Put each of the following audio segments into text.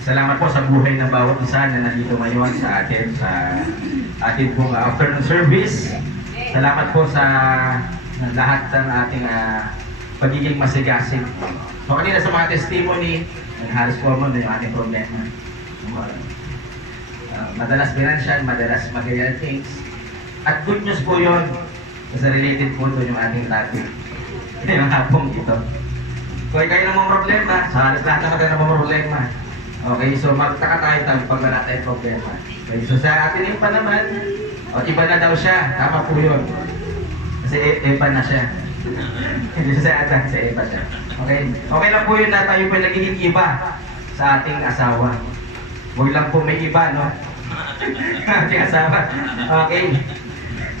Salamat po sa buhay ng bawat isa na nandito ngayon sa ating pong afternoon service. Salamat po sa lahat ng ating pagiging masigasig. So kanina sa mga testimony, halos common na yung ating problema. Madalas financial, madalas material things. At good news po yun. Kasi related po ito yung ating topic. Yung hapong ito. Kung kayo namang problema, sa halos lahat naman tayo namang problema. Okay, so magtaka tayo pag wala tayong problema. Okay, so sa atin yung pa naman, iba na daw siya. Tama po yun. Kasi iba na siya. Hindi siya sa atin, sa iba siya. Okay, okay lang po yun na tayo po nagiging iba sa ating asawa. Huwag lang po may iba, no? Ating asawa. Okay.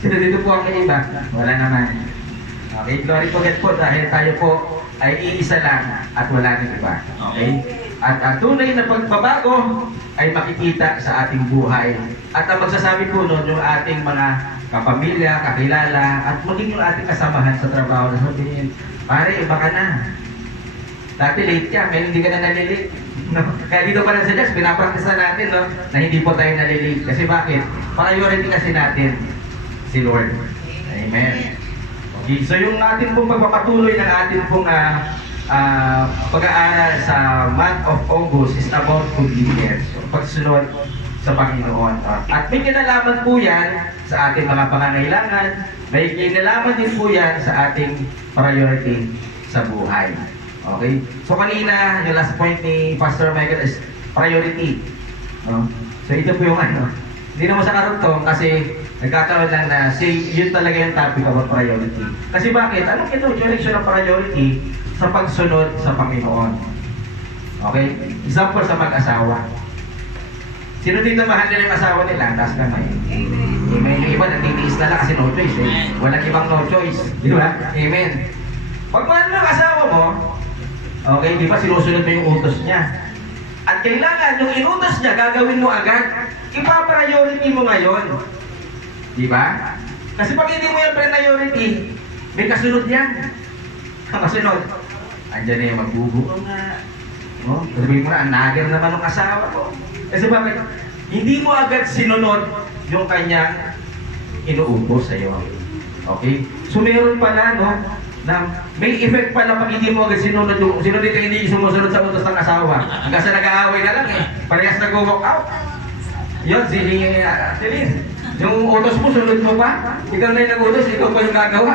Sino dito po ang may iba? Wala naman. Okay, glory to God po dahil tayo po ay iisa lang at wala nang iba. Okay? At ang tunay na pagbabago ay makikita sa ating buhay. At ang magsasabi po nun, yung ating mga kapamilya, kakilala, at maging yung ating kasamahan sa trabaho na sabihin, pare, iba ka na. Dati late ka, may hindi ka na nalilate. No? Kaya dito pa lang sa Diyos, pinapractice natin, no? Na hindi po tayo nalilate. Kasi bakit? Priority kasi natin si Lord. Amen. Okay, so yung ating pong pagpapatuloy ng ating pong pag-aaral sa month of August is about good leaders. So, pagsunod sa Panginoon. At may kinalaman po yan sa ating mga pangangailangan. May kinalaman din po yan sa ating priority sa buhay. Okay? So kanina, yung last point ni Pastor Michael is priority. No? So ito po yung ano. Hindi naman sa karugtong kasi nagkakaroon lang na yun talaga yung topic about priority. Kasi bakit? Anong ito? Direction ng priority sa pagsunod sa Panginoon. Okay? Example sa mag-asawa. Sino dito mahal nila yung asawa nila? Taas kamay. May iba nagtitiis na lang kasi no choice eh. Walang ibang no choice. Di ba? Amen. Pag mahal mo yung asawa mo, okay, di ba sinusunod mo yung utos niya? At kailangan yung inutos niya, gagawin mo agad. Ipa-priority mo ngayon. Di ba? Kasi pag hindi mo yung priority, may kasunod yan. Ang kasunod, andyan na yung magbubuo nga. No? Sabihin mo na, nager naman ng asawa ko. Kasi bakit? Hindi mo agad sinunod yung kanyang inuutos sa iyo. Okay? So meron pala, no? Na may effect pala pag hindi mo agad sinunod yung sino dito hindi sumusunod sa utos ng asawa. Hanggang sa nag-aaway na lang eh. Parehas nag-walk out. Yun, Celine. Yung utos mo, sunod mo pa? Ikaw na yung nag-utos, ikaw pa yung gagawa.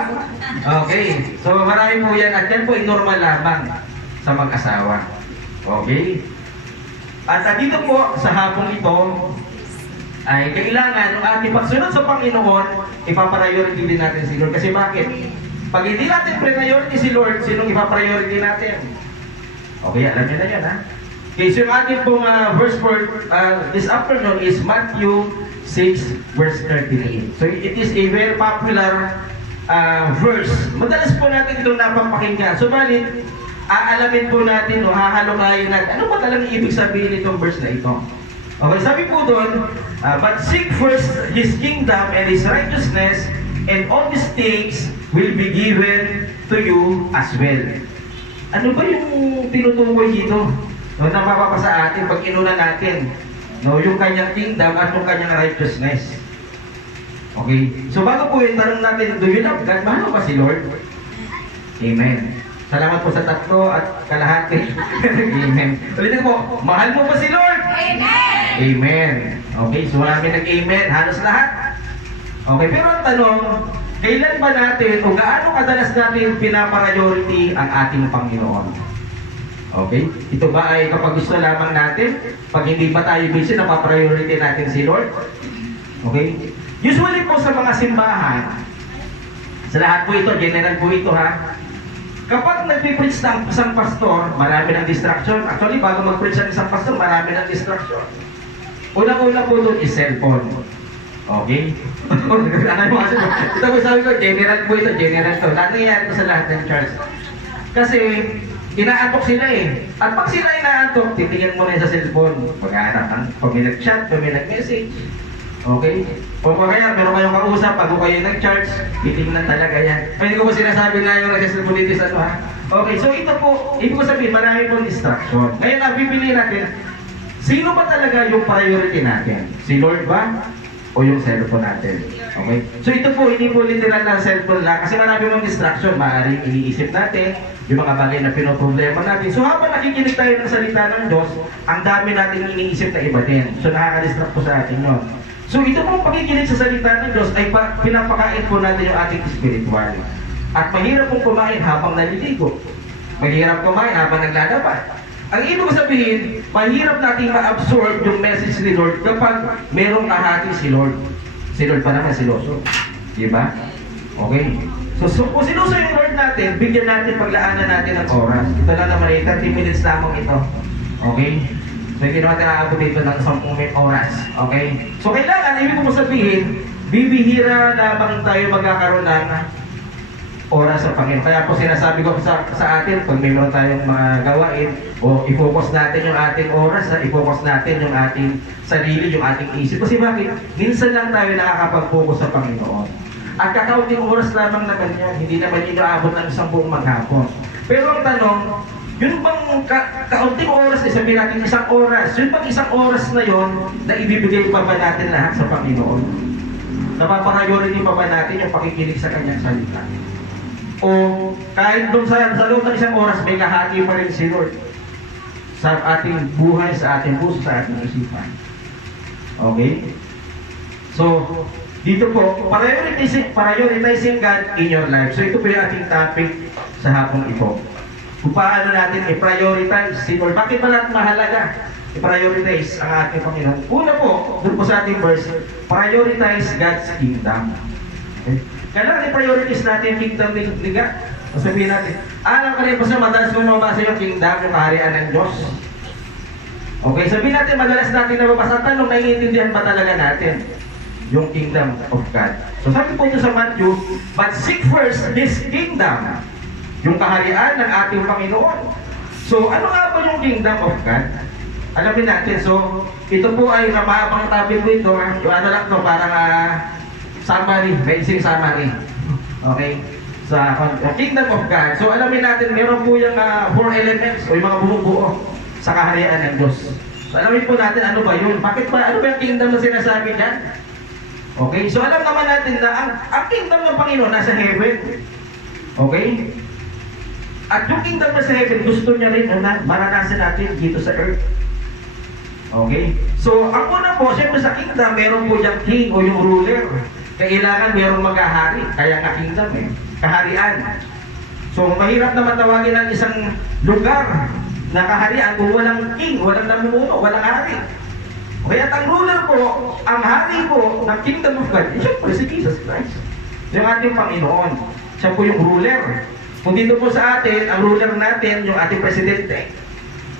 Okay. So marami po yan. At yan po yung normal lamang sa mag-asawa. Okay? At dito po, sa hapong ito, ay kailangan ng ating pagsunod sa Panginoon, ipapriority din natin si Lord. Kasi bakit? Pag hindi natin priority si Lord, sinong ipapriority natin? Okay, alam niyo na yan, ha? Okay, so yung ating pong verse for this afternoon is Matthew 6, verse 38. So it is a very popular verse. Madalas po natin itong napapakinggan. So balit, aalamin po natin o hahalukayin natin ano ba talagang ibig sabihin itong verse na ito. Okay, sabi po doon, but seek first His kingdom and His righteousness, and all these things will be given to you as well. Ano ba yung tinutukoy dito? No, napapapa sa atin pag inuna natin, no, yung kanyang kingdom at yung kanyang righteousness. Okay? So bago po yung tanong natin, do you love God? Mahal mo ba si Lord? Amen. Salamat po sa tatlo at kalahati. Amen. Ulitin po, mahal mo ba si Lord? Amen! Amen. Okay, so marami nag-amen. Halos lahat. Okay, pero ang tanong, kailan ba natin o gaano kadalas natin pinapriority ang ating Panginoon? Okay? Ito ba ay kapag gusto lamang natin? Pag hindi ba tayo busy, napapriority natin si Lord? Okay? Usually po sa mga simbahan, sa lahat po ito, general po ito ha, kapag nagpipreach ng isang pastor, marami ng distraction. Actually, bago mag-preach ng isang pastor, marami ng distraction. Unang-una po doon is cellphone. Okay? Ito po sabi ko, general po ito, general to. Lahat nangyayari ito sa lahat ng church. Kasi, inaantok sila eh. At pag sila inaantok, titingin mo na sa cellphone. Pag-aanak, pag may nag-chat, pag may nag-message. Okay? O kaya, meron kayong kausap, pag kayo nag-charge, titingnan talaga yan. Hindi ko po sinasabi na yung nag-cellphone dito sa ano ha. Okay, so ito po, ibig ko sabihin, marami pong distraction. Ngayon, ang bibili natin, Sino ba talaga yung priority natin? Si Lord ba? O yung cellphone natin? Okay? So ito po, hindi po literal na cellphone lang kasi marami mong distraction. Maaaring iniisip natin yung mga bagay na pinoproblema natin. So habang nakikinig tayo ng salita ng Diyos, ang dami natin iniisip na iba din. So nakaka-distract po sa atin yun. So ito pong pakikinig sa salita ng Diyos ay pinapakain po natin yung ating spiritual. At mahirap pong kumain habang naliligo. Mahirap kumain habang naglalaba. Ang ibig sabihin, mahirap nating ma-absorb yung message ni Lord kapag merong kahati si Lord. Si Lord pa naman, siloso. Diba? Okay. So kung siloso yung Lord natin, bigyan natin, paglaanan natin ng oras. Ito lang naman, 30 minutes lamang ito. Okay? So hindi naman tinakabot dito ng 10 oras. Okay? So kailangan, ibig ko sabihin, bibihira lamang tayo magkakaroon ng oras sa Panginoon. Kaya po sinasabi ko sa atin, pag mayroon tayong mga gawain, o i-focus natin yung ating oras, i-focus natin yung ating sarili, yung ating isip. Kasi bakit? Minsan lang tayo nakakapag-focus sa Panginoon. At kakaunting oras lamang naman yan, hindi naman inaabot ng isang buong maghapon. Pero ang tanong, yun bang kaunting oras, sabihin natin isang oras, yun bang isang oras na yon na ibibigay pa ba natin lahat sa Panginoon? Napapapriority pa ba natin yung pakikinig sa Kanyang salita? O kahit doon sa loob ng isang oras, may kahati pa rin si Lord sa ating buhay, sa ating puso, sa ating isipan. Okay? So, dito po, prioritizing God in your life. So, ito po yung ating topic sa hapong ito. Kung paano natin i-prioritize si Lord. Bakit ba natin mahalaga i-prioritize ang ating Panginoon? Una po, doon po sa ating verse, prioritize God's kingdom. Okay? Kailangan i-prioritize natin yung kingdom ni God. Sabihin natin, alam ka rin po sa madalas kong mabasa yung kingdom, yung kaharian ng Diyos. Okay, sabihin natin, madalas natin nababasa, tanong, naiintindihan ba talaga natin yung kingdom of God? So sabi po ito sa Matthew, but seek first this kingdom, yung kaharian ng ating Panginoon. So ano nga ba yung kingdom of God? Alamin natin, so ito po ay mahabang topic po ito, yung ano lang ito, parang summary, basic summary. Okay? Sa kingdom of God. So alamin natin, meron po yung 4 elements o yung mga bumubuo sa kaharian ng Diyos. So alamin po natin ano ba yun? Bakit ba? Ano ba yung kingdom na sinasabi niyan? Okay? So alam naman natin na ang kingdom ng Panginoon nasa heaven. Okay? At yung kingdom na sa heaven, gusto niya rin na maranasan natin dito sa earth. Okay? So ang una po, siyempre sa kingdom, meron po yung king o yung ruler. Kailangan mayroong maghahari, kaya nga kingdom kaharian. So mahirap naman tawagin ng isang lugar na kaharian kung walang king, walang namumuno, walang hari. Kaya ang ruler po, ang hari po ng kingdom of God, siyempre si Jesus Christ. Yung ating Panginoon. Siya po yung ruler. Kung dito po sa atin, ang ruler natin, yung ating presidente.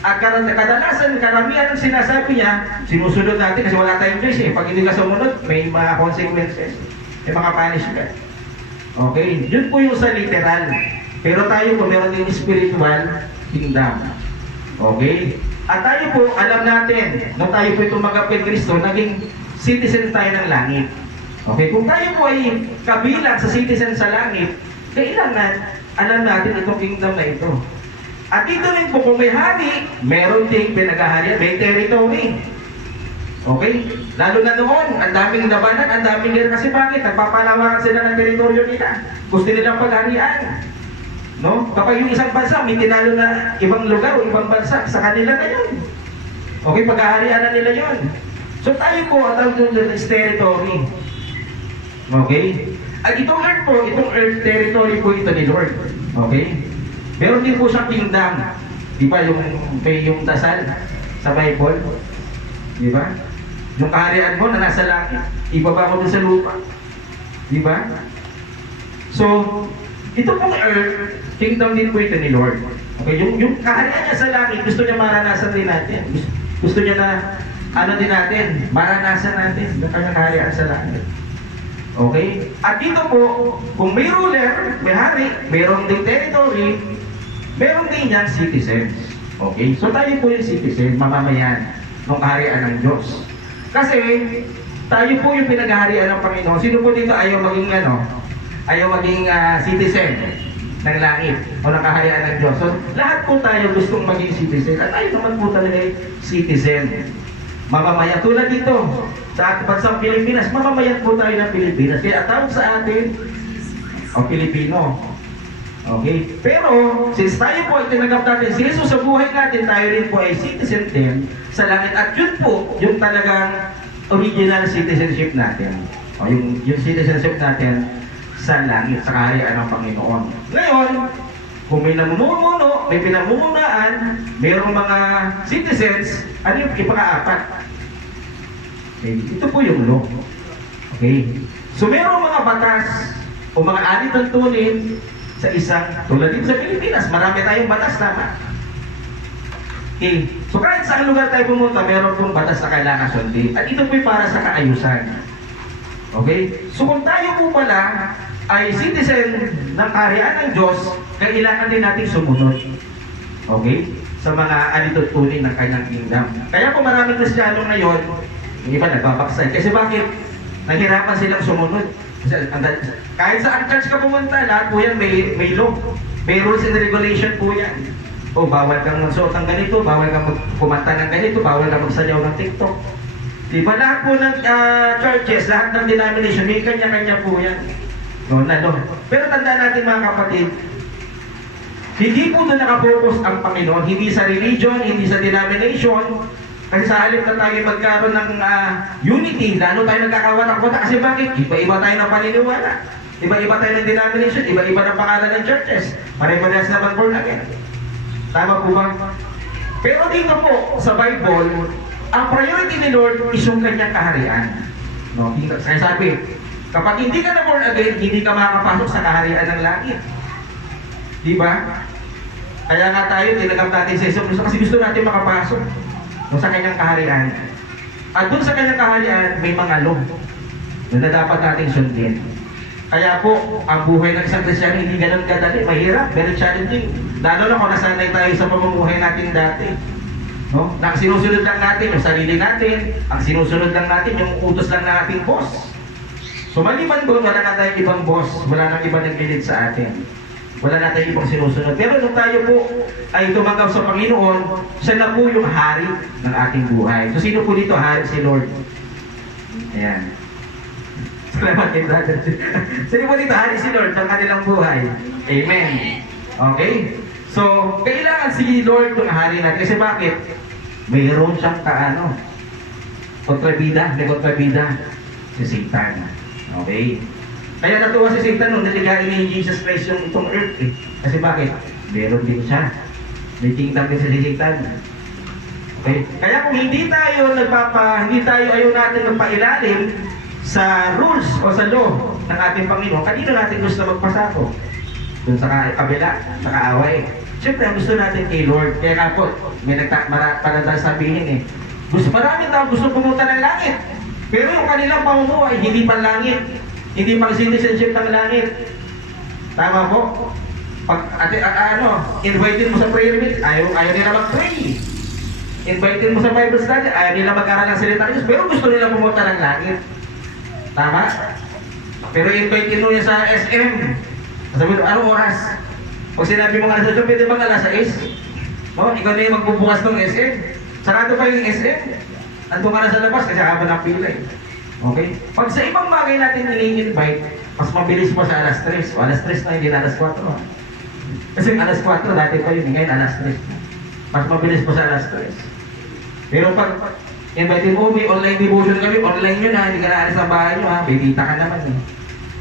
At kadalasan, karamihan ng sinasabi niya, sinusunod natin kasi wala tayong choice eh. Pag hindi ka sumunod, may mga consequences. May mga punishment. Okay? Yun po yung sa literal. Pero tayo po, meron din spiritual kingdom. Okay? At tayo po, alam natin, nung tayo po tumanggap kay Kristo, naging citizen tayo ng langit. Okay? Kung tayo po ay kabilang sa citizen sa langit, kailangan alam natin itong kingdom na ito. At dito rin po, kung may hari, meron ding pinagaharian, may territory. Okay? Lalo na noon, ang daming labanan, ang daming guerra. Kasi bakit? Nagpapalawakan sila ng teritoryo nila. Gusto nilang pagharian. No? Kapag yung isang bansa, may tinalo na ibang lugar o ibang bansa, sa kanila na yun. Okay? Paghaharian na nila yun. So tayo po, ang tawag doon is territory. Okay? At itong earth po, itong earth territory po ito ni Lord. Okay? Meron din po siyang kingdom. Di ba yung dasal sa Bible? Di ba? Yung kaharian mo na nasa langit, ibaba mo dun sa lupa. Di ba? So, ito pong earth, kingdom din po ito ni Lord. Okay, yung kaharian niya sa langit, gusto niya maranasan din natin. Gusto niya na, ano din natin, maranasan natin yung kanyang kaharian sa langit. Okay? At dito po, kung may ruler, may hari, mayroong din territory, meron din yan citizens. Okay? So tayo po yung citizen, mamamayan ng kaharian ng Diyos. Kasi, tayo po yung pinaghaharian ng Panginoon. Sino po dito ayaw maging, ayaw maging citizen? ng langit o ng kaharian ng Diyos. So, lahat po tayo gustong maging citizen at tayo naman po talaga ay citizen. Mamamayan tulad dito sa ating bansang Pilipinas, mamamayan po tayo ng Pilipinas. Kaya tawag sa atin o Pilipino. Okay? Pero, since tayo po ay tinanggap natin si Jesus sa buhay natin, tayo rin po ay citizen din sa langit. At yun po, yung talagang original citizenship natin. O yung citizenship natin sa langit, sa kaharian ng Panginoon. Ngayon, kung may namumuno, may pinamumunuan, mayroong mga citizens, ano yung ipaka-apat? Okay. Ito po yung law. Okay? So, mayroong mga batas o mga alituntunin sa isang, tulad dito sa Pilipinas, marami tayong batas, tama? Okay. So, kahit saan lugar tayo pumunta, mayroon pong batas na kailangan sundin. At ito po'y para sa kaayusan. Okay? So, kung tayo po pala ay citizen ng kaharian ng Diyos, kailangan din natin sumunod. Okay? Sa mga alituntunin ng kanyang kingdom. Kaya po maraming Kristiyano ngayon, yung iba nagbabaksay. Kasi bakit? Nahirapan silang sumunod. Kahit sa church ka pumunta, lahat po yan may law. May rules and regulation po yan. O, bawal kang magsuot ng ganito, bawal kang kumanta ng ganito, bawal kang magsayaw ng TikTok. Diba lahat po ng churches, lahat ng denomination, may kanya-kanya po yan. No, na doon. Pero tandaan natin mga kapatid, hindi po doon nakapokus ang Panginoon, hindi sa religion, hindi sa denomination, kasi sa halip na tayo magkaroon ng unity, lalo tayo nagkakawatak-watak, kasi bakit? Iba-iba tayo ng paniniwala, iba-iba tayo ng denomination, iba-iba ng pangalan ng churches, pare-parehas naman born again. Tama po ba? Pero dito po, sa Bible, ang priority ni Lord is yung kanyang kaharian. No? Kaya sabi, kapag hindi ka na born again, hindi ka makakapasok sa kaharian ng langit. Di ba? Kaya nga tayo, tinagap natin sa isang gusto kasi gusto natin makapasok sa kanyang kaharian. At dun sa kanyang kaharian, may mga law na dapat natin sundin. Kaya po, ang buhay ng isang Kristyano hindi ganun kadali, mahirap, very challenging. Lalo na kung nasanay tayo sa pamumuhay natin dati. No? Na ang sinusunod lang natin yung sarili natin, ang sinusunod lang natin yung utos lang ng ating boss. So maliban doon, wala na tayong ibang boss, wala nang ibang nag-lead sa atin. Wala na tayong ibang sinusunod. Pero nung tayo po ay tumanggap sa Panginoon, siya na po yung hari ng ating buhay. So sino po dito? Hari si Lord. Ayan. Salamat kay brother. Sino po dito? Hari si Lord ng kanilang buhay. Amen. Okay? So, kailangan si Lord yung hari natin. Kasi bakit? Mayroon siyang kontrabida, may kontrabida. Si Satan. Okay? Kaya natuwa si Satan nung naligain ni Jesus Christ yung itong earth eh. Kasi bakit? Meron din siya. May kingdom din si Satan. Okay? Kaya kung hindi tayo ayaw natin magpailalim sa rules o sa law ng ating Panginoon, kanino natin gusto magpasako? Doon sa kabila, sa kaaway. Siyempre, gusto natin kay Lord. Kaya nga po, may parang sabihin eh, maraming tao gusto pumunta ng langit. Pero yung kanilang pamumuhay, hindi pa langit. Hindi pang citizenship ng langit. Tama po? Pag, invited mo sa prayer meeting, ayaw nila mag-pray. Invited mo sa Bible study, ayaw nila mag-aral ng salita ng Diyos, pero gusto nila pumunta ng langit. Tama? Pero invite mo niya sa SM. Sabi mo, anong oras? Pag sinabi mo nga sa job, pwede bang alas 6? No? Ikaw na yung magbubukas ng SM. Sarado pa yung SM. Nandun ka na sa labas kasi habang ng pila eh. Okay? Pag sa ibang bagay natin nilin-invite, mas mabilis pa sa alas 3. O alas 3 na, hindi na alas 4. Kasi alas 4, dati pa yun. Ngayon alas 3. Mas mabilis pa sa alas 3. Pero pag invite mo, may online devotion kami, online yun ha, hindi ka na alis ng bahay nyo ha, bibita ka naman eh.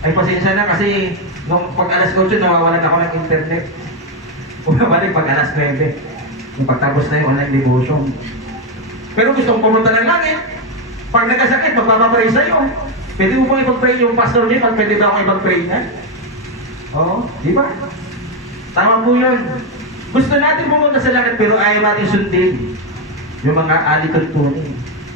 Ay pasensya na kasi nung pag alas 8 nawawalan ako ng internet. Bumabalik pag alas 9. Nung pagtapos na yung online devotion. Pero gusto kong pumunta ng langit. Pag nagkasakit, magpapapray sa'yo. Pwede mo pong ipag-pray yung pastor niya, pag pwede ba ako ipag-pray niya? Oo, di ba? Tama po yun. Gusto natin pumunta sa langit pero ayaw natin sundin yung mga alituntunin.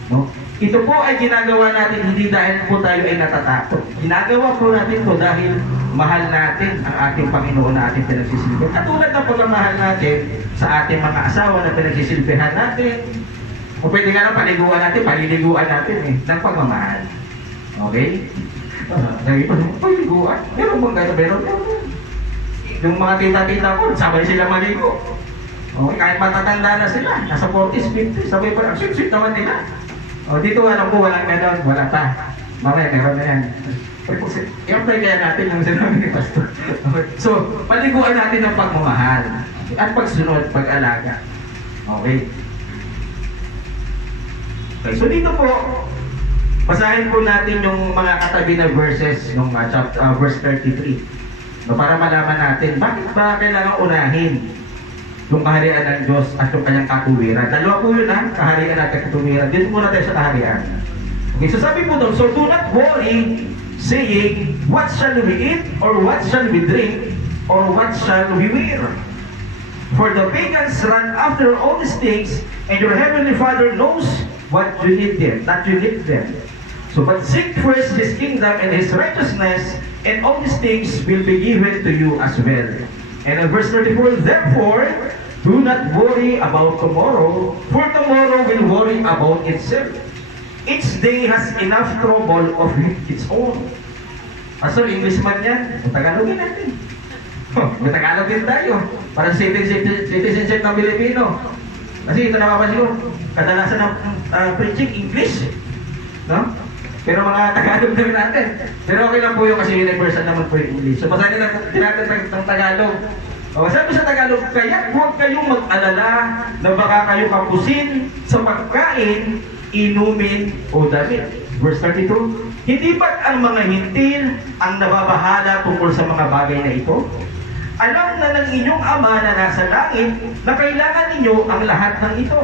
No? Ito po ay ginagawa natin hindi dahil po tayo ay natatakot. Ginagawa po natin to dahil mahal natin ang ating Panginoon na ating pinagsisilbihan. Katulad ng pagmamahal natin sa ating mga asawa na pinagsisilbihan natin. O pwede nga lang paliliguan natin eh, ng pagmamahal. Okay? Sabi pa, paliliguan? Meron bang gano'n? Meron. Yung mga tita-tita ko, sabay sila maligo. Okay, kahit matatanda na sila, nasa 40s, 50s, sabay pa lang, sweet naman nila. O, dito alam ko, walang ganon, wala pa. Mamaya, meron na yan. I-apply kaya natin yung sinabi ni Pastor. Okay. So, paliguan natin ng pagmamahal at pagsunod, pag-alaga. Okay. Okay, so dito po, basahin po natin yung mga katabi na verses ng verse 33. No, para malaman natin, bakit ba kailangan unahin yung kaharian ng Diyos at yung kanyang katuwiran? Dalawa po yun ha, kaharian at katuwiran. Dito muna tayo sa kaharian. Okay, so sabi po doon, so do not worry, saying, what shall we eat, or what shall we drink, or what shall we wear? For the pagans run after all these things, and your heavenly Father knows what you need them, that you need them. So, but seek first His kingdom and His righteousness, and all these things will be given to you as well. And in verse 34, therefore, do not worry about tomorrow, for tomorrow will worry about itself. Each day has enough trouble of its own. Pastor, Englishman yan. Tagalogin natin. May Tagalog din tayo. Parang citizenship ng Pilipino. Kasi ito napapansin ko, kadalasan ng preaching English. No? Pero mga Tagalog na rin natin. Pero okay lang po yun kasi universal naman po yung English. So basahin natin ng Tagalog. O, sabi sa Tagalog, kaya huwag kayong mag-alala na baka kayo kapusin sa pagkain, inumin o damit. Verse 32, hindi ba't ang mga hintil ang nababahala tungkol sa mga bagay na ito? Alam na ng inyong Ama na nasa langit na kailangan ninyo ang lahat ng ito.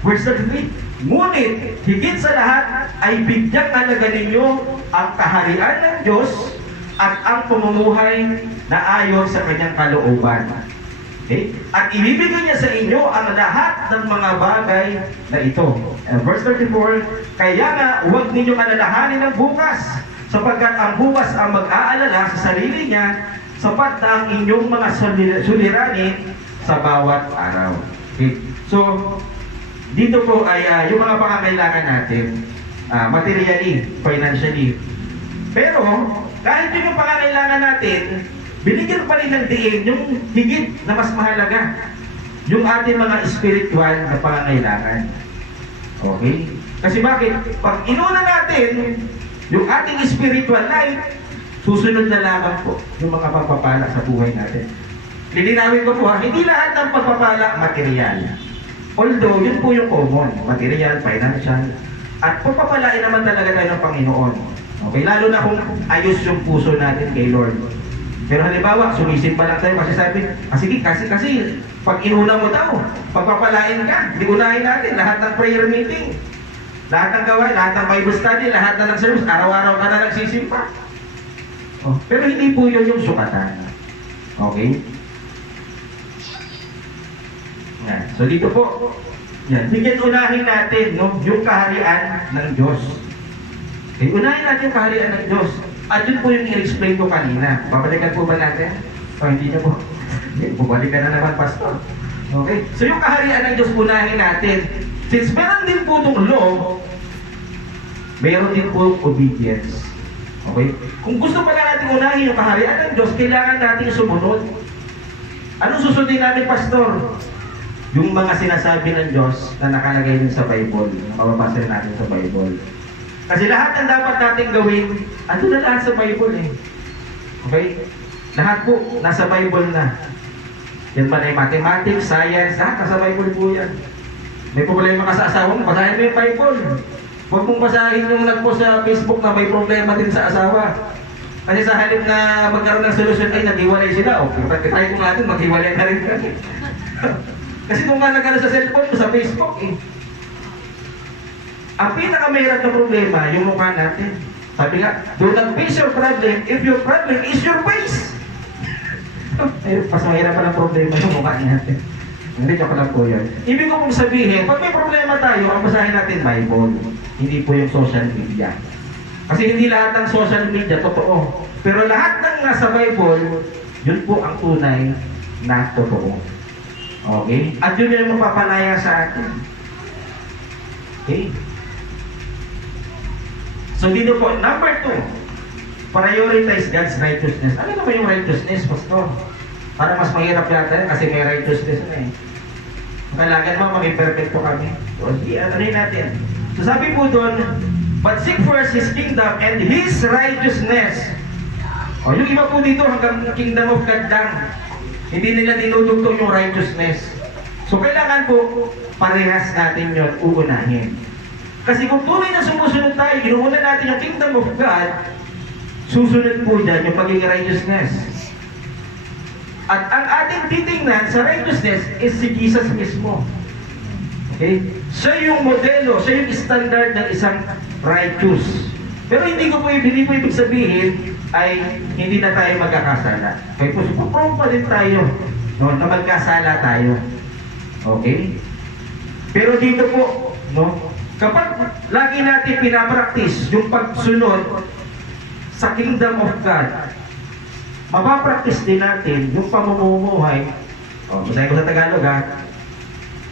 Verse 33, ngunit higit sa lahat ay bigyang halaga ninyo ang kaharian ng Diyos at ang pamumuhay na ayon sa kanyang kalooban. Okay? At ibibigay niya sa inyo ang lahat ng mga bagay na ito. Verse 34, kaya nga huwag ninyong alalahanin ang bukas, sapagkat ang bukas ang mag-aalala sa sarili niya, sapat na ang inyong mga suliranin sa bawat araw. Okay? So, dito po ay yung mga pangangailangan natin, materially, financially. Pero, kahit yung pangangailangan natin, binigyan pa rin ng diin yung higit na mas mahalaga, yung ating mga spiritual na pangangailangan. Okay? Kasi bakit? Pag inuna natin yung ating spiritual life, susunod na lamang po yung mga pagpapala sa buhay natin. Lilinawin ko po ha, hindi lahat ng pagpapala material. Although, yun po yung common, material, financial, at pagpapalain naman talaga tayo ng Panginoon. Okay? Lalo na kung ayos yung puso natin kay Lord. Pero halimbawa, sumisimpa lang tayo kasi sabi, sige, kasi, pag inuna mo daw, pagpapalain ka, hindi unahin natin, lahat ng prayer meeting, lahat ng gawain, lahat ng Bible study, lahat na ng service, araw-araw ka na nagsisimpa. Oh, pero hindi po yun yung sukatan. Okay? Yan. So dito po, yan. Bigyan unahin natin no, yung kaharian ng Diyos. Okay, unahin natin yung kaharian ng Diyos. At yun po yung i-explain ko kanina. Babalikan po ba natin? O hindi na po. Bubalikan na naman, Pastor. Okay? So yung kaharian ng Diyos, unahin natin. Since meron din po itong law, meron din po obedience. Okay? Kung gusto pala natin unahin yung kaharian ng Diyos, kailangan natin sumunod. Anong susundin natin, Pastor? Yung mga sinasabi ng Diyos na nakalagay din sa Bible. Mababasa natin sa Bible. Kasi lahat ng dapat natin gawin, ando na lahat sa Bible eh. Okay? Lahat po, nasa Bible na. Yan man ay mathematics, science, lahat nasa Bible po yan. May problema ka sa asawa mo, basahin mo yung Bible. Huwag mong basahin yung nagpost sa Facebook na may problema din sa asawa. Kasi sa halip na magkaroon ng solusyon ay naghiwalay sila. O, tayo kung natin, maghiwalay na rin kami. Kasi kung nga nagkaroon sa cellphone mo, sa Facebook eh. Ang pinakamahirap na problema, yung mukha natin. Sabi nga, do not face your problem if your problem is your face. Mas mahirap pa ng problema yung mukha natin. Hindi, joke lang po yun. Ibig ko pong sabihin, pag may problema tayo, ang basahin natin Bible. Hindi po yung social media. Kasi hindi lahat ng social media totoo. Pero lahat ng nasa Bible, yun po ang tunay na totoo. Okay? At yun yung mapapalaya sa atin. Okay? So dito po, number 2, prioritize God's righteousness. Ano naman yung righteousness, Pastor? Para mas mahirap yata yan kasi may righteousness na eh. Kailangan mo maging perfecto kami. So, ano yun natin? So sabi po doon, but seek first His kingdom and His righteousness. O yung iba po dito hanggang kingdom of God lang. Hindi nila dinudugtong yung righteousness. So kailangan po parehas natin yun uunahin. Kasi kung tunay na sumusunod tayo, inuuna natin yung kingdom of God, susunod po dyan yung pagiging righteousness. At ang ating titingnan sa righteousness is si Jesus mismo. Okay? Siya yung modelo, siya yung standard ng isang righteous. Pero hindi po ibig sabihin ay hindi na tayo magkakasala. Kaya po, supuprong pa din tayo no, na magkasala tayo. Okay? Pero dito po, no, kapag lagi natin pinapraktis yung pagsunod sa kingdom of God, mapapraktis din natin yung pamumuhay. Basahin ko sa Tagalog ha.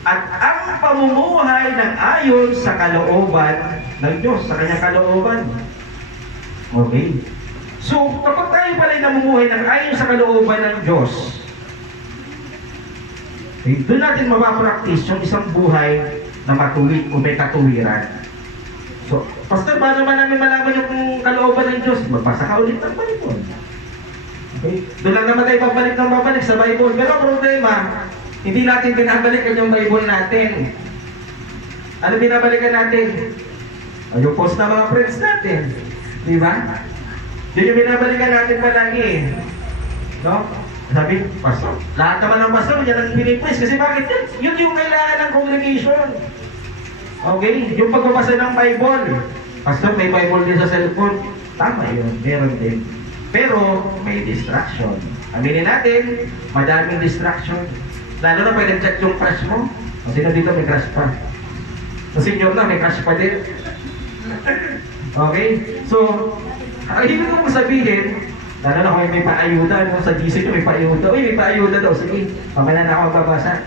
At ang pamumuhay ng ayon sa kalooban ng Diyos, sa kanyang kalooban. Okay? So, kapag tayo pala namumuhay ng ayon sa kalooban ng Diyos, doon natin mapapraktis yung isang buhay na matuwid o may katuwiran. So, Pastor, paano naman namin malaman yung kalooban ng Diyos? Magbasa ka ulit ng Bible. Okay? Doon lang naman tayo babalik sa Bible. Pero ang problema, hindi natin binabalikan yung Bible natin. Ano binabalikan natin? Yung post na mga friends natin. Di ba? Yun yung binabalikan natin palagi. No? Sabi, Pastor, lahat naman ng Pastor, yan ang pinipraise. Kasi bakit yan? Yun yung kailangan ng congregation. Okay? Yung pagbabasa ng Bible. Pastor, may Bible din sa cellphone. Tama yun, meron din. Pero, may distraction. Aminin natin, madaming distraction. Lalo na pwede check yung crush mo. O sino dito may crush pa? O senior na, may crush pa din. Okay? So, ang ibig ko sabihin, lalo na kung may paayuda, no? Sa GC ko may paayuda. Uy, may paayuda daw. Sige, mamaya na ako babasa.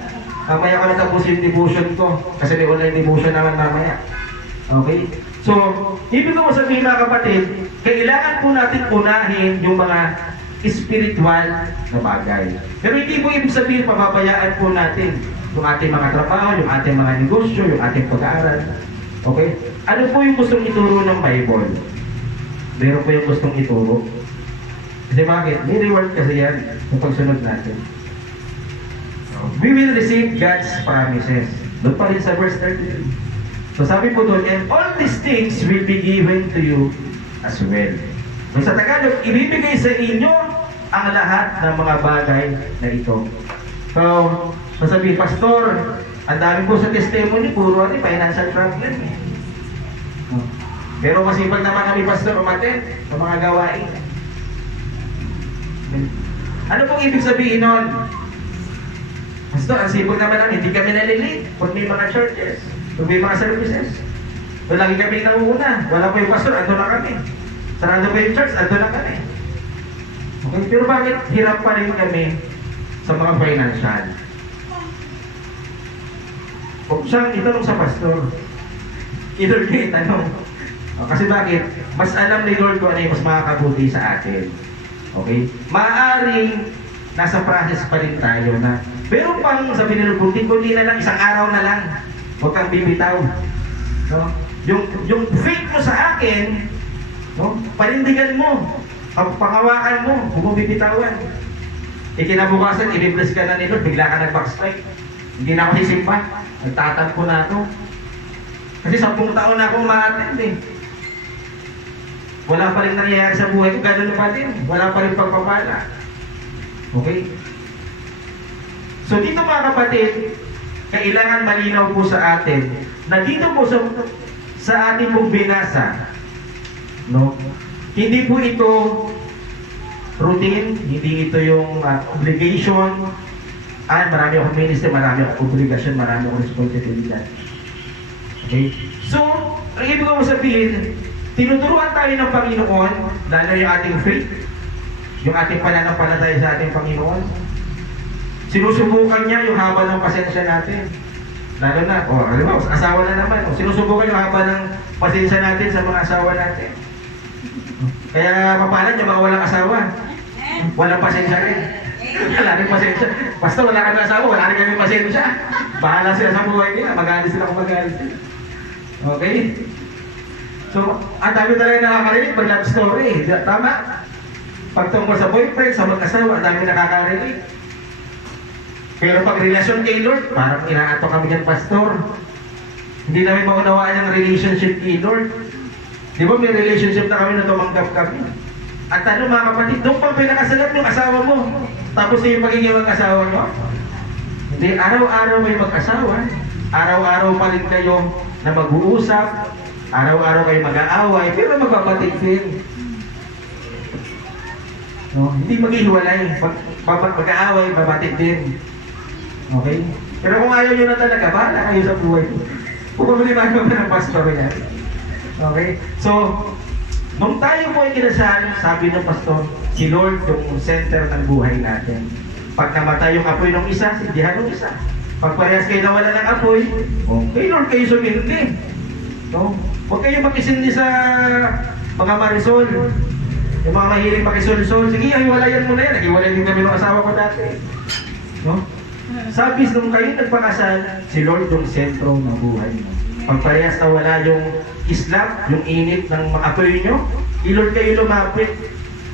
Mamaya ko natapos yung devotion ko. Kasi may online devotion naman mamaya. Okay? So, ibig ko sabihin mga kapatid, kailangan po natin unahin yung mga spiritual na bagay. Pero hindi po ibig sabihin pababayaan po natin yung ating mga trabaho, yung ating mga negosyo, yung ating pag-aaral. Okay? Ano po yung gustong ituro ng Bible? Meron po yung gustong ituro. Kasi bakit? May reward kasi yan sa pagsunod natin. We will receive God's promises. Doon pa rin sa verse 33. So sabi po doon, and all these things will be given to you as well. So sa Tagalog, ibibigay sa inyo ang lahat ng mga bagay na ito. So, masabi, Pastor, ang dami po sa testimony, puro financial problem. Pero masipag naman kami, Pastor, umaten sa mga gawain. Ano pong ibig sabihin nun? Pastor, ang sipag naman namin, hindi kami nalilit kung may mga churches, kung may mga services. So, lagi kami nauuna. Wala po yung pastor, ando na kami. Sarado po yung church, ando na kami. Okay, pero bakit hirap pa rin kami sa mga financial? Kung siyang itanong sa pastor, either kayo itanong. Kasi bakit? Mas alam ni Lord kung ano yung mas makakabuti sa atin. Okay? Maaaring nasa process pa rin tayo na pero pang sabi ni Lord, kundi na lang, isang araw na lang. Huwag kang bibitaw. No? Yung faith mo sa akin, no? Panindigan mo, pangawakan mo, huwag mo bibitawan. Ikinabukasan, i-bless ka na ni Lord, bigla ka nag-backslide. Hindi na ako sisimpa, nagtatampo na ako. Kasi 10 taon na akong ma-attend eh. Wala pa rin nangyayari sa buhay ko, ganun pa din. Wala pa rin pagpapala. Okay? So dito mga kapatid, kailangan malinaw po sa atin na dito po sa ating pong binasa, no? Hindi po ito routine, hindi ito yung obligation. Marami akong ministry, marami akong obligasyon, marami akong responsibilidad. Okay? So, ang ibig ko sabihin, tinuturuan tayo ng Panginoon, lalo yung ating faith, yung ating pananampalataya sa ating Panginoon. Sinusubukan niya yung haba ng pasensya natin. Lalo na, alam mo, asawa na naman. Sinusubukan yung haba ng pasensya natin sa mga asawa natin. Kaya mapalad yung mga walang asawa. Walang pasensya rin. Wala rin pasensya. Basta wala kang asawa, wala rin kami pasensya. Bahala sila sa buhay nila, magalit sila kung magalit sila. Okay? So, ang dami talaga nakaka-relate pag love story. Tama? Pag tungkol sa boyfriend, sa mag-asawa, ang dami nakaka-relate. Pero pag relasyon kay Lord, parang inaato kami ng pastor. Hindi namin maunawaan ang relationship kay Lord. Di ba may relationship na kami na tumanggap kami? At ano mga kapatid, doon pang pinakasalat yung asawa mo. Tapos yung pagiging mag-asawa mo. Hindi, araw-araw may mag-asawa. Araw-araw pa rin kayo na mag-uusap. Araw-araw kayo mag-aaway. Pero magbabatid din. No? Hindi maghihiwalay. Mag-aaway, babatid din. Okay? Pero kung ayaw nyo na talaga, bahala kayo sa buhay. Pupabiliman ko na ng pastor yan. Okay? So, nung tayo po ay kinasal, sabi ng pastor, si Lord yung center ng buhay natin. Pag namatay yung apoy ng isa, sindihan ng isa. Pag parehas kayo nawala ng apoy, kay Lord kayo sumindi. No? Huwag kayo makisindi sa mga marisol. Yung mga mahiling makisol-sol, sige, hiwalayan mo na yan. Hiwalay din kami ng asawa ko dati. No? Sabi nung kayo nagpakasal, si Lord yung sentro ng buhay mo. Pag parehas na wala yung islap, yung init ng mga apoy nyo, Lord kayo lumapit.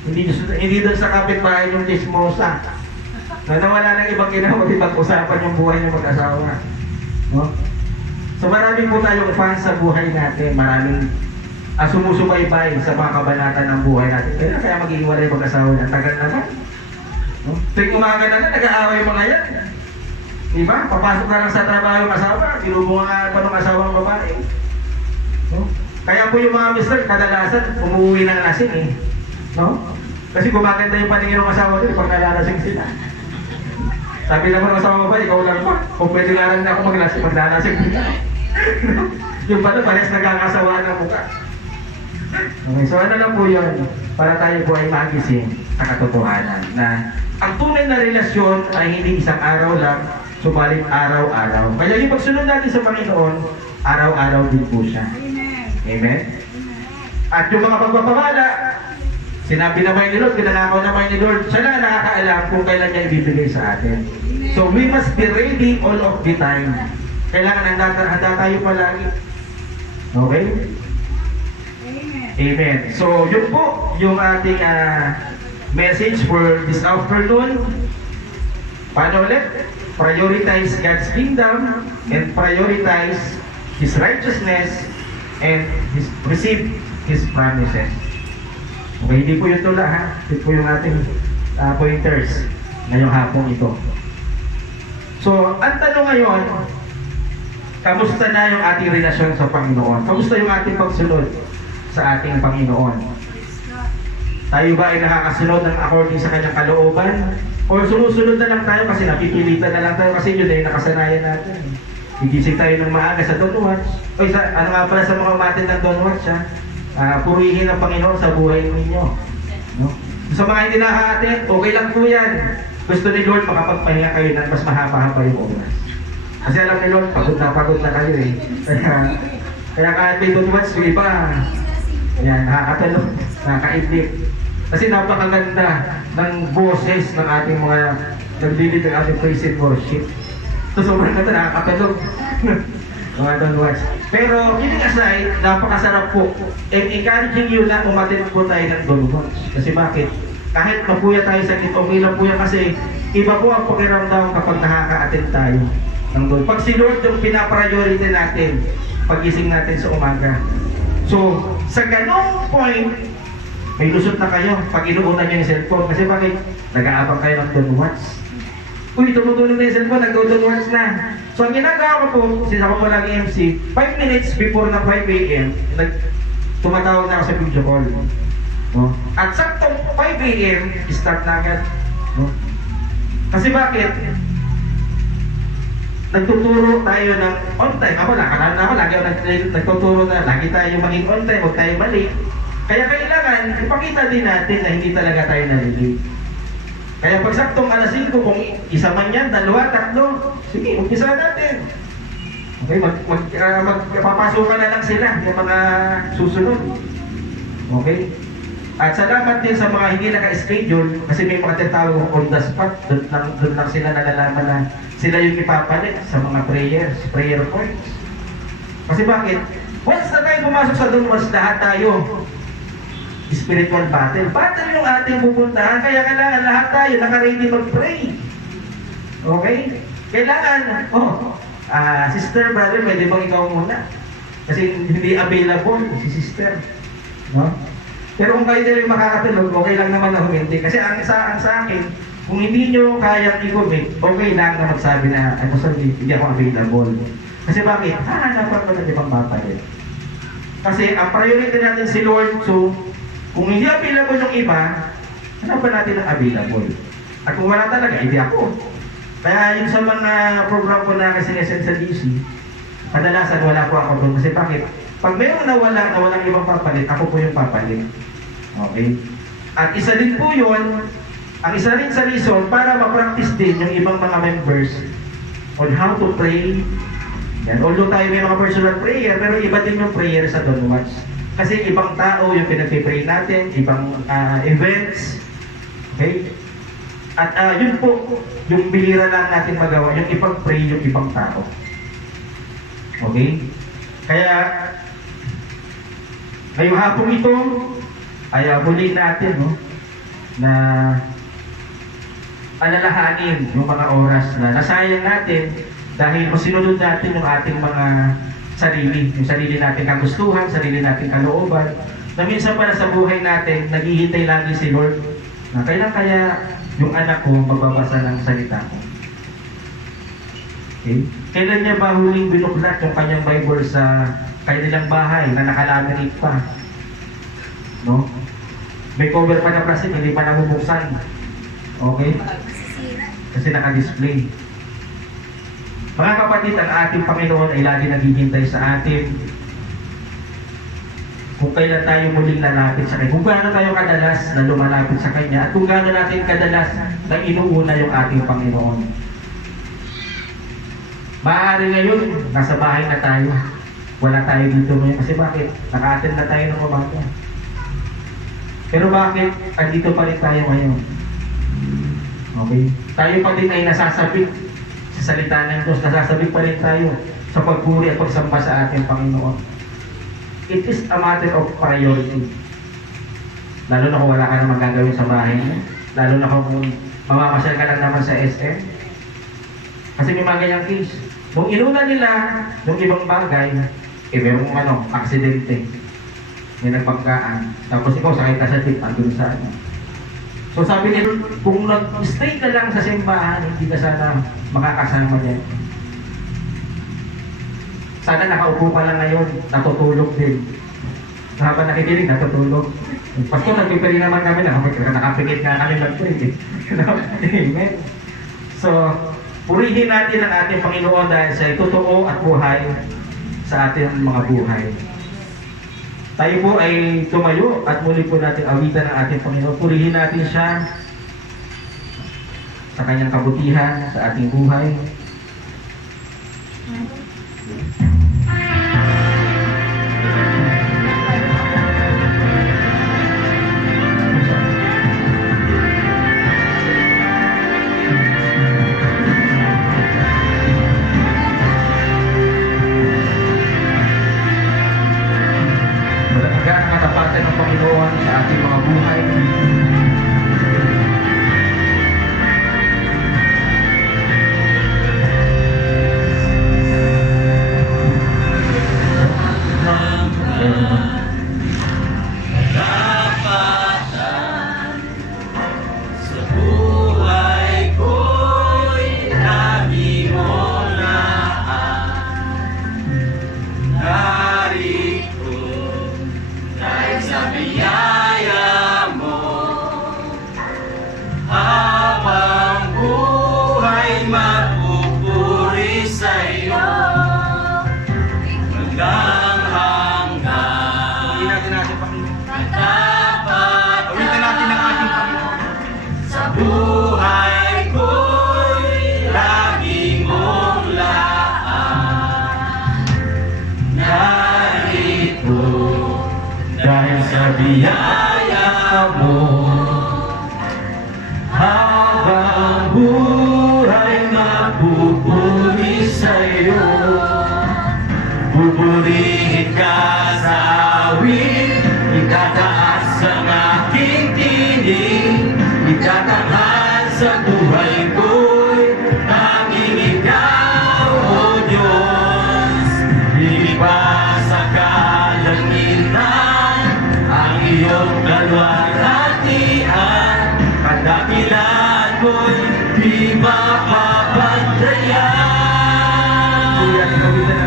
Hindi doon sa kapitbahay yung chismosa. Na nawala ng ibang ginawa, ibang usapan yung buhay ng mag-asawa. No? So marami po tayong fans sa buhay natin. Maraming sumusubaybay sa mga kabanata ng buhay natin. Kaya mag-iwalay mag-asawa na tagal naman. No? Tuwing umaga na nag-aaway mga yan. Diba? Papasok na lang sa trabaho yung asawa, tinubungan pa ng asawang babae. No? Kaya po yung mga mister, kadalasan, umuwi ng lasing eh. No? Kasi gumaganda yung paningin ng asawa din pag nalalasing sila. Sabi naman ng asawa babae, ikaw lang ba? Kung pwede nga lang na ako maglasing, maglalasing din. Yung pala, parehas nagkakasawaan ng mukha. Okay, so ano lang po yun, para tayo po ay magising sa katotohanan na ang tunay na relasyon ay hindi isang araw lang, subalit araw-araw. Kaya yung pagsunod natin sa Panginoon, araw-araw din po siya. Amen. Amen? At yung mga pagpapakala, sinabi naman ni Lord, pinangako naman ni Lord, siya lang nakakaalam kung kailan niya ibibigay sa atin. So we must be ready all of the time. Kailangan handa tayo palagi. Okay? Amen. So yun po yung ating message for this afternoon. Paano ulit? Prioritize God's kingdom and prioritize His righteousness and receive His promises. Okay, hindi po yung tula ha. Ito po yung ating pointers ngayong hapong ito. So, ang tanong ngayon, kamusta na yung ating relasyon sa Panginoon? Kamusta yung ating pagsunod sa ating Panginoon? Tayo ba ay nakakasunod ng according sa kanyang kalooban? O sumusunod na lang tayo kasi napipilitan na lang tayo kasi yun ay nakasanayan natin. Gigising tayo ng maaga sa Don't Watch. O ano nga pala sa mga umatin ng Don't Watch ha? Purihin ang Panginoon sa buhay ninyo. No? Sa mga hindi nakaatin, okay lang po yan. Gusto ni Lord makapagpahinga kayo na mas mahaba-haba yung oras. Kasi alam ni Lord, pagod na kayo eh. Kaya kahit may Don't Watch, yung iba, yan, nakakatalong, nakakaidlip. Kasi napakaganda ng boses ng ating mga naglilid ng ating praise and worship. So sobrang ganda, nakakatalog. Mga Don't Watch. Pero, kidding aside, napakasarap po. And encouraging you na umatin po tayo ng Don't Watch. Kasi bakit? Kahit mapuya tayo sa gitong ilang puya kasi iba po ang pakiramdam kapag nakaka-attend tayo ng Don't Watch. Pag si Lord yung pinapriority natin, pagising natin sa umaga. So, sa ganong point, may lusot na kayo pag inuunan nyo yung cellphone. Kasi bakit? Nag-aabang kayo ng Don't Watch. Uy, tumutulong na yung cellphone, nag-Don't Watch na. So, ang ginagawa ko po, since ako walang MC, 5 minutes before na 5 a.m., tumatawag na ako sa video call. No? At saktong 5 a.m., start na agad. No? Kasi bakit? Nagtuturo tayo ng on time. Ako lagi ako nagtuturo na lagi tayo maging on time, huwag tayo mali. Kaya kailangan, ipakita din natin na hindi talaga tayo nalilate. Kaya pag saktong alas 5, kung isa man yan, dalawa, tatlo, sige, umpisa natin. Okay, magpapasukan na lang sila yung mga susunod. Okay? At salamat din sa mga hindi naka-schedule kasi may mga tinatawag on the spot. Doon lang sila nalalaman na sila yung ipapalit sa mga prayer points. Kasi bakit? Once na tayo pumasok sa doon, once lahat tayo spiritual battle. Battle yung ating pupuntahan, kaya kailangan lahat tayo naka-ready mag-pray. Okay? Kailangan, sister, brother, pwede bang ikaw muna? Kasi hindi available si sister. No? Pero kung kayo din makakatulog, okay lang naman na huminti. Kasi ang sa akin, kung hindi nyo kayang i-commit, okay lang na magsabi na, sorry, hindi ako available. Kasi bakit? Hahanapan ko ng ibang papalit. Kasi ang priority natin si Lord, so, kung hindi available yung iba, hanapan natin ang available. At kung wala talaga, hindi ako. Kaya yung sa mga program ko na kasi sinasend sa DC, kadalasan wala po ako doon. Kasi bakit? Pag mayroong nawala na walang ibang papalit, ako po yung papalit. Okay? At isa din po yun, ang isa rin sa reason para ma-practice din yung ibang mga members on how to pray. Yan. Although tayo may mga personal prayer, pero iba din yung prayer sa Don't Watch. Kasi ibang tao yung pinag-pray natin, ibang events. Okay? At yun po, yung bihira lang natin magawa, yung ipag-pray yung ibang tao. Okay? Kaya, ngayong hapong ito, ay muli natin, no, na alalahanin yung mga oras na nasayang natin dahil masinunod natin yung ating mga yung sarili nating kagustuhan, sarili nating kalooban, na minsan pala sa buhay natin, naghihintay lagi si Lord na kailan kaya yung anak ko magbabasa ng salita ko. Okay? Kailan niya ba huling binuklat yung kanyang Bible sa kanilang bahay na nakalaminate pa? No? May cover pa na plastic, hindi pa nabubuksan. Okay? Kasi naka-display. Mga kapatid, ang ating Panginoon ay lagi naghihintay sa atin kung kailan tayo muling lalapit sa Kanya. Kung gaano tayo kadalas na lumalapit sa Kanya at kung gaano natin kadalas na inuuna yung ating Panginoon. Maaari ngayon, nasa bahay na tayo. Wala tayo dito ngayon. Kasi bakit? Naka-attend na tayo ng umaga. Pero bakit? Andito pa rin tayo ngayon. Okay? Tayo pa din ay nasasabik sa salita ng Diyos. Nasasabik pa rin tayo sa pagpuri at pagsamba sa ating Panginoon. It is a matter of priority. Lalo na kung wala ka na magagawin sa bahay mo. Lalo na kung mamamasyal ka lang naman sa SM. Kasi may mga ganyang case. Nung inuna nila, nung ibang bagay, merong aksidente. May nagpagkaan. Tapos ikaw, sakay ka sa tip, andun sa ano. So sabi nila, kung nag-stay ka lang sa simbahan, hindi ka sana makakasama dyan. Sana nakaupo ka lang ngayon, natutulog din. Habang nakikinig, natutulog. Pasto, nagpipili naman kami na, nakapikit na kami mag-pray. Amen. So, purihin natin ang ating Panginoon dahil siya ay totoo at buhay sa ating mga buhay. Tayo po ay tumayo at muli po natin awitan ang ating Panginoon. Purihin natin siya sa kanyang kabutihan sa ating buhay. Malagaan ang katapatan ng Panginoon sa ating mga buhay. Biyaya mo. Habang buhay mapupuri sa'yo. Pupurihin ka sa awit, itataas ang aking tinig, itatanghal sa buhay ko'y tanging ikaw, O Diyos. Lilipas sa kalangitan ang iyong kalwalhatian, kadakilaan mo'y di mapapantayan. Kuya, ikaw na.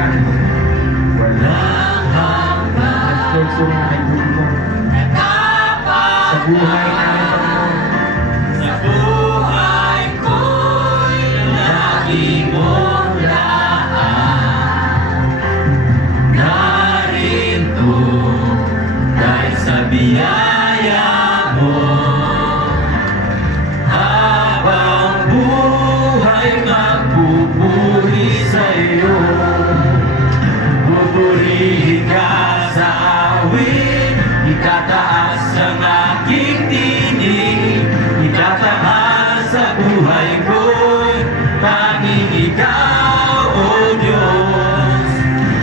Walang hanggan sa buhay namin, Panginoon. Sa buhay ko'y lagi mong laan. Narito dahil sa biyaya mo. Habang buhay magpupuri sa'yo. Pupurihin ka sa awit, itataas ang aking tinig, itataas sa buhay ko'y tanging ikaw, O Diyos.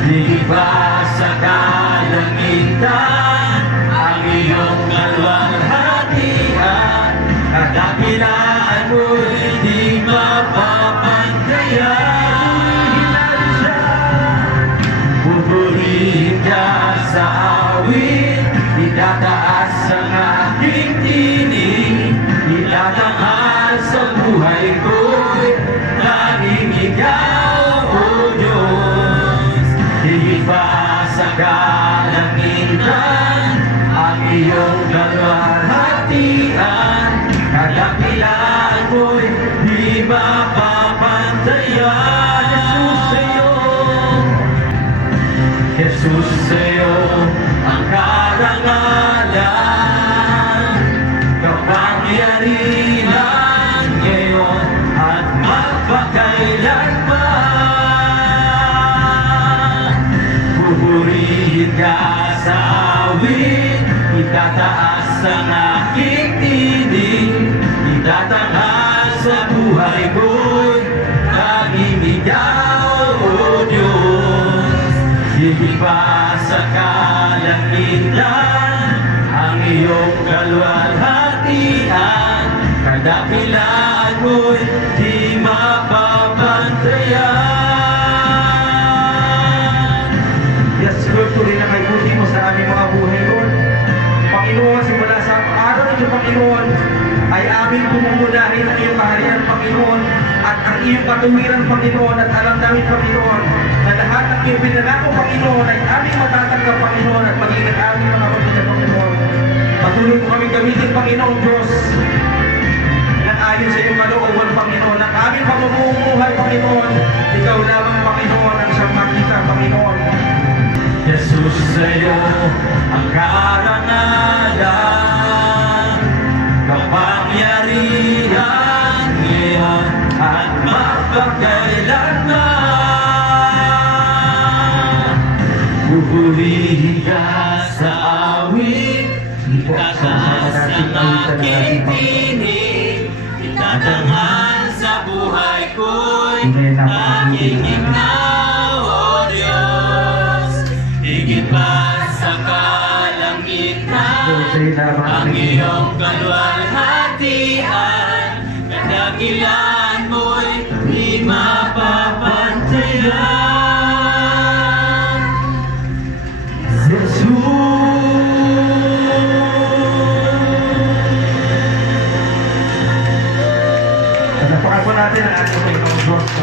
Lilipas sa kalangitan ang iyong kalwalhatian, kadakilaan mo'y di mapapantayan. Pupurihin ka sa awit, itataas ang aking tinig, itatanghal sa buhay ko'y tanging ikaw, O Diyos. Lilipas sa kalangitan ang iyong kalwalhatian, kadakilaan mo'y di mapapantayan. Jesus, sa'yo ang karangalan, kapangyarihan ngayon at magpakailanman. Pupurihin ka sa awit, itataas ang aking tinig, itatanghal sa buhay ko'y tanging ikaw, O Diyos. Lilipas sa kalangitan ang iyong kalwalhatian, kadakilaan mo'y di mapapantayan. Yes, Lord, tuloy na kay buti mo sa aming mga buhay, Lord. Panginoon, simula sa araw nito, Panginoon, ay aming pumumunahin ang iyong kaharian, Panginoon, at ang iyong katuwiran, Panginoon, at alam namin, Panginoon, na lahat ng iyong pinangako, Panginoon, ay aming matatanggap, Panginoon, at maging ang aming mga pagkakas, Panginoon. Patuloy mo kami gamitin, Panginoon Diyos, ng ayon sa iyong kalooban, Panginoon, ang aming pamumuhay, Panginoon, ikaw lamang, Panginoon, ang siyang makita, Panginoon. Jesus, sa'yo ang karangalan, kapangyarihan ngayon at magpakailanman. Pupurihin ka sa awit, itataas ang aking tinig, itatanghal sa buhay ko'y tanging ikaw, O Diyos. Higit pa sa kalangitan ang iyong kalwalhatian, kadakilaan mo'y di mapapantayan. Jesus. Napakan po natin ang ating Panginoong Diyos.